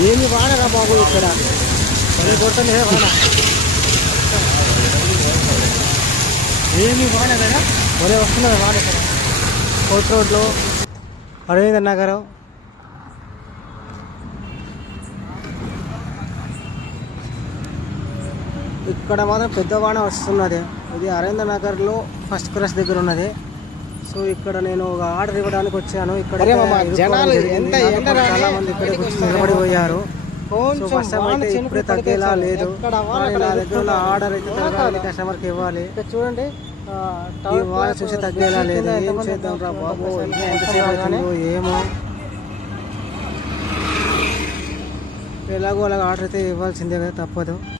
ఏమి వాడరా బాబు ఇక్కడ పని కొడుతుంది వాడ ఏమి వాడ కదా ఒరే వస్తున్నది వాడ ఇక్కడ కోట్ రోడ్లో అరవింద్ నగరం ఇక్కడ మాత్రం పెద్ద వాన వస్తున్నది. ఇది అరవింద్ నగర్లో ఫస్ట్ క్రాస్ దగ్గర ఉన్నది. సో ఇక్కడ నేను ఒక ఆర్డర్ ఇవ్వడానికి వచ్చాను. ఇక్కడ జనాలు చాలా మంది ఇక్కడికి వచ్చి నిలబడిపోయారు. ఫస్ట్ టైం అయితే ఇప్పుడే తగ్గేలా లేదు. నా దగ్గర ఉన్న ఆర్డర్ అయితే కస్టమర్కి ఇవ్వాలి. చూడండి ఈ వాన చూసి తగ్గేలా లేదు. ఏం చేద్దాం రా బాబు, ఎంతసేపు అవుతుందో ఏమో. ఎలాగో అలాగ ఆర్డర్ అయితే ఇవ్వాల్సిందే కదా, తప్పదు.